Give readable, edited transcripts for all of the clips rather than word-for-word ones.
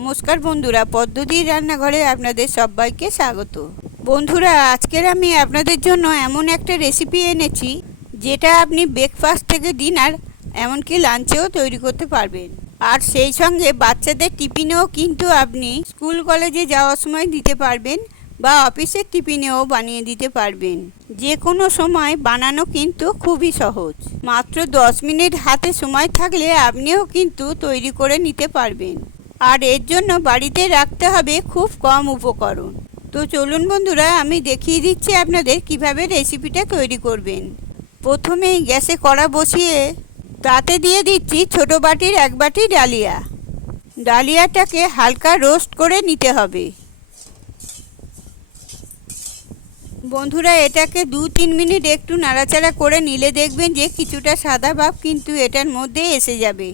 নমস্কার বন্ধুরা, পদ্ধতির রান্নাঘরে আপনাদের সবাইকে স্বাগত। বন্ধুরা, আজকের আমি আপনাদের জন্য এমন একটা রেসিপি এনেছি যেটা আপনি ব্রেকফাস্ট থেকে ডিনার এমনকি লাঞ্চেও তৈরি করতে পারবেন। আর সেই সঙ্গে বাচ্চাদের টিফিনেও কিন্তু আপনি স্কুল কলেজে যাওয়ার সময় দিতে পারবেন বা অফিসের টিফিনেও বানিয়ে দিতে পারবেন। যে কোনো সময় বানানো কিন্তু খুবই সহজ। মাত্র 10 মিনিট হাতে সময় থাকলে আপনিও কিন্তু তৈরি করে নিতে পারবেন। আর এর জন্য বাড়িতে রাখতে হবে খুব কম উপকরণ। তো চলুন বন্ধুরা, আমি দেখিয়ে দিচ্ছি আপনাদের কিভাবে রেসিপিটা তৈরি করবেন। প্রথমেই গ্যাসে কড়া বসিয়ে তাতে দিয়ে দিচ্ছি ছোট বাটির 1 বাটি ডালিয়া। ডালিয়াটাকে হালকা রোস্ট করে নিতে হবে। বন্ধুরা, এটাকে 2-3 মিনিট একটু নাড়াচাড়া করে নিলে দেখবেন যে কিছুটা সাদা ভাব কিন্তু এটার মধ্যে এসে যাবে।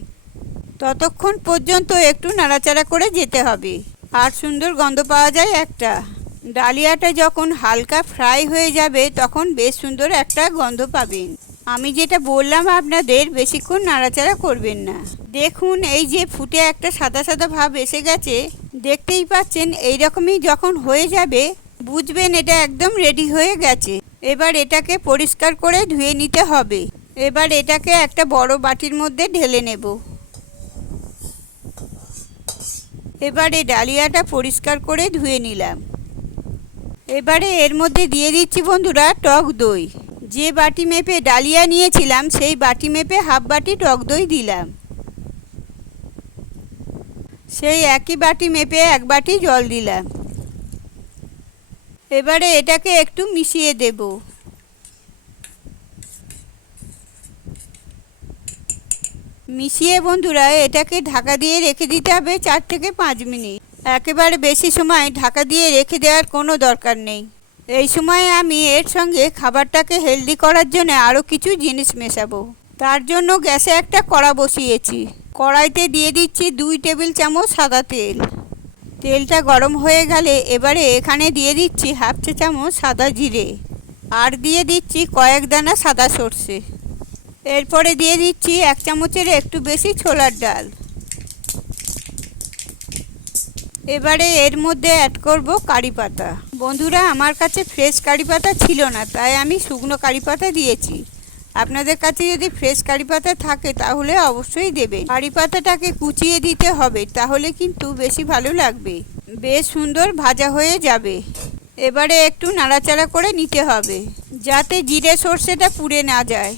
ততক্ষণ পর্যন্ত একটু নাড়াচাড়া করে যেতে হবে। আর সুন্দর গন্ধ পাওয়া যায় একটা। ডালিয়াটা যখন হালকা ফ্রাই হয়ে যাবে তখন বেশ সুন্দর একটা গন্ধ পাবেন। আমি যেটা বললাম আপনাদের, বেশিক্ষণ নাড়াচাড়া করবেন না। দেখুন, এই যে ফুটে একটা সাদা সাদা ভাব এসে গেছে, দেখতেই পাচ্ছেন। এইরকমই যখন হয়ে যাবে বুঝবেন এটা একদম রেডি হয়ে গেছে। এবার এটাকে পরিষ্কার করে ধুয়ে নিতে হবে। এবার এটাকে একটা বড় বাটির মধ্যে ঢেলে নেব। এবারে ডালিয়াটা পরিষ্কার করে ধুয়ে নিলাম। এবারে এর মধ্যে দিয়ে দিচ্ছি বন্ধুরা টক দই। যে বাটি মেপে ডালিয়া নিয়েছিলাম সেই বাটি মেপে হাফ বাটি টক দই দিলাম। সেই একই বাটি মেপে 1 বাটি জল দিলাম। এবারে এটাকে একটু মিশিয়ে দেব। মিশিয়ে বন্ধুরা এটাকে ঢাকা দিয়ে রেখে দিতে হবে 4 থেকে 5 মিনিট। একেবারে বেশি সময় ঢাকা দিয়ে রেখে দেওয়ার কোনো দরকার নেই। এই সময় আমি এর সঙ্গে খাবারটাকে হেলদি করার জন্য আরও কিছু জিনিস মেশাবো। তার জন্য গ্যাসে একটা কড়া বসিয়েছি। কড়াইতে দিয়ে দিচ্ছি 2 টেবিল চামচ সাদা তেল। তেলটা গরম হয়ে গেলে এবারে এখানে দিয়ে দিচ্ছি হাফ চা চামচ সাদা জিরে। আর দিয়ে দিচ্ছি কয়েক দানা সাদা সর্ষে। এরপরে দিয়ে দিচ্ছি 1 চামচের একটু বেশি ছোলার ডাল। এবারে এর মধ্যে অ্যাড করব কারি পাতা। বন্ধুরা, আমার কাছে ফ্রেশ কারি পাতা ছিল না, তাই আমি শুকনো কারি পাতা দিয়েছি। আপনাদের কাছে যদি ফ্রেশ কারি পাতা থাকে তাহলে অবশ্যই দেবেন। কারি পাতাটাকে কুচিয়ে দিতে হবে, তাহলে কিন্তু বেশি ভালো লাগবে। বেশ সুন্দর ভাজা হয়ে যাবে। এবারে একটু নাড়াচাড়া করে নিতে হবে যাতে জিরে সর্ষেটা পুড়ে না যায়।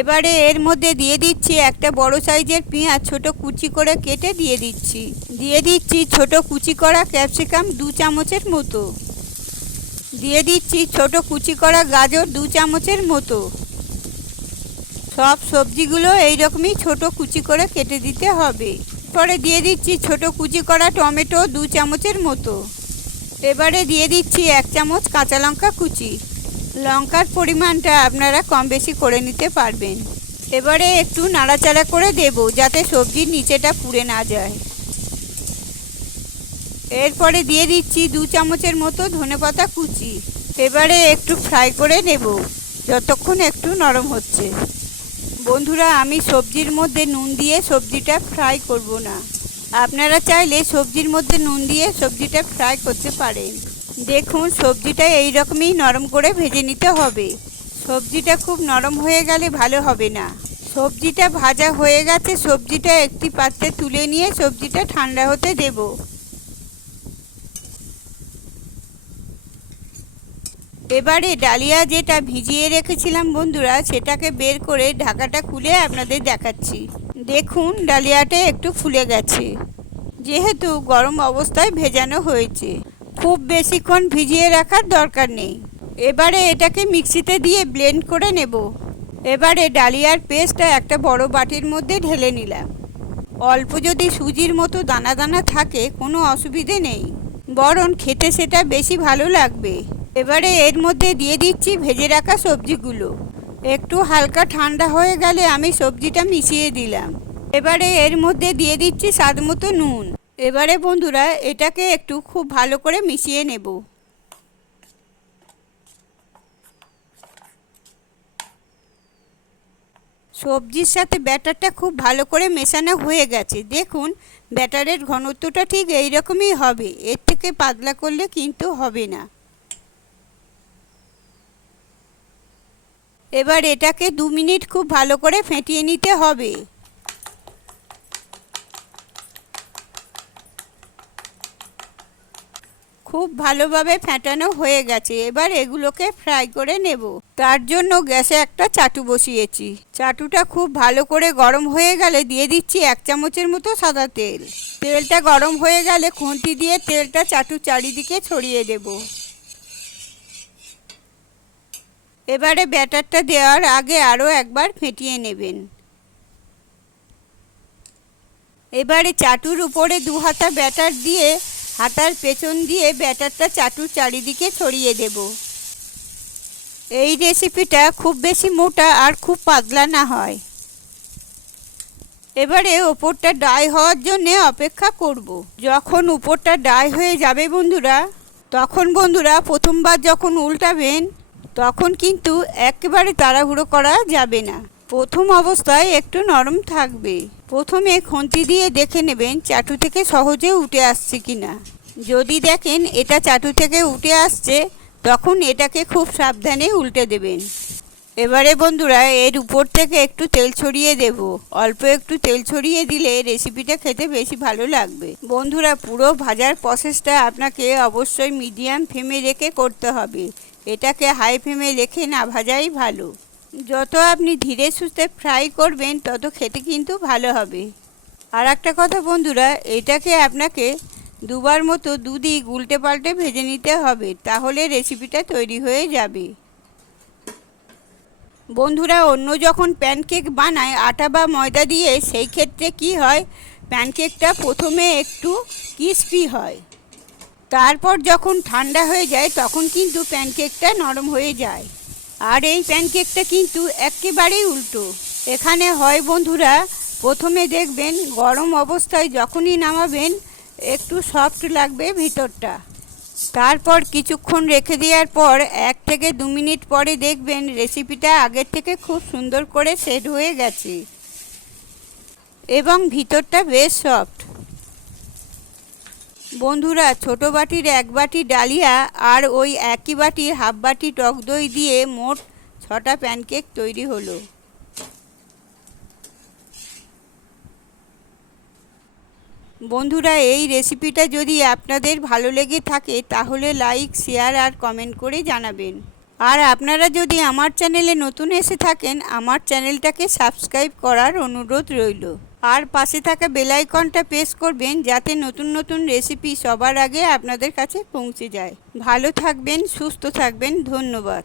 এবারে এর মধ্যে দিয়ে দিচ্ছি একটা বড় সাইজের পেঁয়াজ ছোট কুচি করে কেটে দিয়ে দিচ্ছি। দিয়ে দিচ্ছি ছোট কুচি করা ক্যাপসিকাম 2 চামচের মতো। দিয়ে দিচ্ছি ছোট কুচি করা গাজর 2 চামচের মতো। সব সবজিগুলো এইরকমই ছোট কুচি করে কেটে দিতে হবে। পরে দিয়ে দিচ্ছি ছোট কুচি করা টমেটো 2 চামচের মতো। এবারে দিয়ে দিচ্ছি 1 চামচ কাঁচা লঙ্কা কুচি। লঙ্কার পরিমাণটা আপনারা কম বেশি করে নিতে পারবেন। এবারে একটু নাড়াচাড়া করে দেব যাতে সবজির নিচেটা পুড়ে না যায়। এরপরে দিয়ে দিচ্ছি 2 চামচের মতো ধনেপাতা কুচি। এবারে একটু ফ্রাই করে নেব যতক্ষণ একটু নরম হচ্ছে। বন্ধুরা, আমি সবজির মধ্যে নুন দিয়ে সবজিটা ফ্রাই করব না। আপনারা চাইলে সবজির মধ্যে নুন দিয়ে সবজিটা ফ্রাই করতে পারেন। দেখুন, সবজিটা এই রকমই নরম করে ভেজে নিতে হবে। সবজিটা খুব নরম হয়ে গেলে ভালো হবে না। সবজিটা ভাজা হয়ে গেছে। সবজিটা একটি পাত্রে তুলে নিয়ে সবজিটা ঠান্ডা হতে দেব। এবারে ডালিয়া যেটা ভিজিয়ে রেখেছিলাম বন্ধুরা, সেটাকে বের করে ঢাকাটা খুলে আপনাদের দেখাচ্ছি। দেখুন, ডালিয়াটা একটু ফুলে গেছে, যেহেতু গরম অবস্থায় ভেজানো হয়েছে। খুব বেশিক্ষণ ভিজিয়ে রাখার দরকার নেই। এবারে এটাকে মিক্সিতে দিয়ে ব্লেন্ড করে নেব। এবারে ডালিয়ার পেস্টটা একটা বড় বাটির মধ্যে ঢেলে নিলাম। অল্প যদি সুজির মতো দানা দানা থাকে কোনো অসুবিধে নেই, বরং খেতে সেটা বেশি ভালো লাগবে। এবারে এর মধ্যে দিয়ে দিচ্ছি ভেজে রাখা সবজিগুলো। একটু হালকা ঠান্ডা হয়ে গেলে আমি সবজিটা মিশিয়ে দিলাম। এবারে এর মধ্যে দিয়ে দিচ্ছি স্বাদ মতো নুন। এবারে বন্ধুরা এটাকে একটু খুব ভালো করে মিশিয়ে নেব। সবজির সাথে ব্যাটারটা খুব ভালো করে মেশানো হয়ে গেছে। দেখুন ব্যাটারের ঘনত্বটা ঠিক এই রকমই হবে, এর থেকে পাতলা করলে কিন্তু হবে না। এবার এটাকে 2 মিনিট খুব ভালো করে ফেটিয়ে নিতে হবে। খুব ভালোভাবে ফেটানো হয়ে গেছে। এবার এগুলোকে ফ্রাই করে নেব। তার জন্য গ্যাসে একটা চাটু বসিয়েছি। চাটুটা খুব ভালো করে গরম হয়ে গেলে দিয়ে দিচ্ছি 1 চামচের মতো সাদা তেল। তেলটা গরম হয়ে গেলে খুন্তি দিয়ে তেলটা চাটুর চারিদিকে ছড়িয়ে দেব। এবারে ব্যাটারটা দেওয়ার আগে আরও একবার ফেটিয়ে নেবেন। এবারে চাটুর উপরে 2 হাতা ব্যাটার দিয়ে হাতার পেছন দিয়ে ব্যাটারটা চাটুর চারিদিকে ছড়িয়ে দেব। এই রেসিপিটা খুব বেশি মোটা আর খুব পাতলা না হয়। এবারে ওপরটা ড্রাই হওয়ার জন্য অপেক্ষা করব। যখন উপরটা ড্রাই হয়ে যাবে বন্ধুরা প্রথমবার যখন উল্টাবেন তখন কিন্তু একেবারে তাড়াহুড়ো করা যাবে না। প্রথম অবস্থায় একটু নরম থাকবে। প্রথমে খুন্তি দিয়ে দেখে নেবেন চাটু থেকে সহজে উঠে আসছে কিনা। যদি দেখেন এটা চাটু থেকে উঠে আসছে তখন এটাকে খুব সাবধানে উল্টে দেবেন। এবারে বন্ধুরা এর উপর থেকে একটু তেল ছড়িয়ে দেব। অল্প একটু তেল ছড়িয়ে দিলে রেসিপিটা খেতে বেশি ভালো লাগবে। বন্ধুরা পুরো ভাজার প্রসেসটা আপনাকে অবশ্যই মিডিয়াম ফ্লেমে রেখে করতে হবে। এটাকে হাই ফ্লেমে রেখে না ভাজাই ভালো। যত আপনি ধীরে সুস্থে ফ্রাই করবেন তত খেতে কিন্তু ভালো হবে। আর একটা কথা বন্ধুরা, এটাকে আপনাকে 2বার মতো দুদিক উল্টে পাল্টে ভেজে নিতে হবে, তাহলে রেসিপিটা তৈরি হয়ে যাবে। বন্ধুরা অন্য যখন প্যানকেক বানায় আটা বা ময়দা দিয়ে, সেই ক্ষেত্রে কি হয়, প্যানকেকটা প্রথমে একটু ক্রিস্পি হয়, তারপর যখন ঠান্ডা হয়ে যায় তখন কিন্তু প্যানকেকটা নরম হয়ে যায়। আর এই প্যানকেকটা কিন্তু একেবারেই উল্টো। এখানে হয় বন্ধুরা, প্রথমে দেখবেন গরম অবস্থায় যখনই নামাবেন একটু সফট লাগবে ভিতরটা, তারপর কিছুক্ষণ রেখে দেওয়ার পর 1 থেকে 2 মিনিট পরে দেখবেন রেসিপিটা আগের থেকে খুব সুন্দর করে সেট হয়ে গেছে এবং ভিতরটা বেশ সফট। বন্ধুরা ছোট বাটির 1 বাটি ডালিয়া আর ওই একই বাটির হাফ বাটি টক দই দিয়ে মোট 6টা প্যানকেক তৈরি হলো। বন্ধুরা এই রেসিপিটা যদি আপনাদের ভালো লেগে থাকে তাহলে লাইক, শেয়ার আর কমেন্ট করে জানাবেন। আর আপনারা যদি আমার চ্যানেলে নতুন এসে থাকেন আমার চ্যানেলটাকে সাবস্ক্রাইব করার অনুরোধ রইল। আর পাশে থাকা বেল আইকনটা প্রেস করবেন যাতে নতুন নতুন রেসিপি সবার আগে আপনাদের কাছে পৌঁছে যায়। ভালো থাকবেন, সুস্থ থাকবেন, ধন্যবাদ।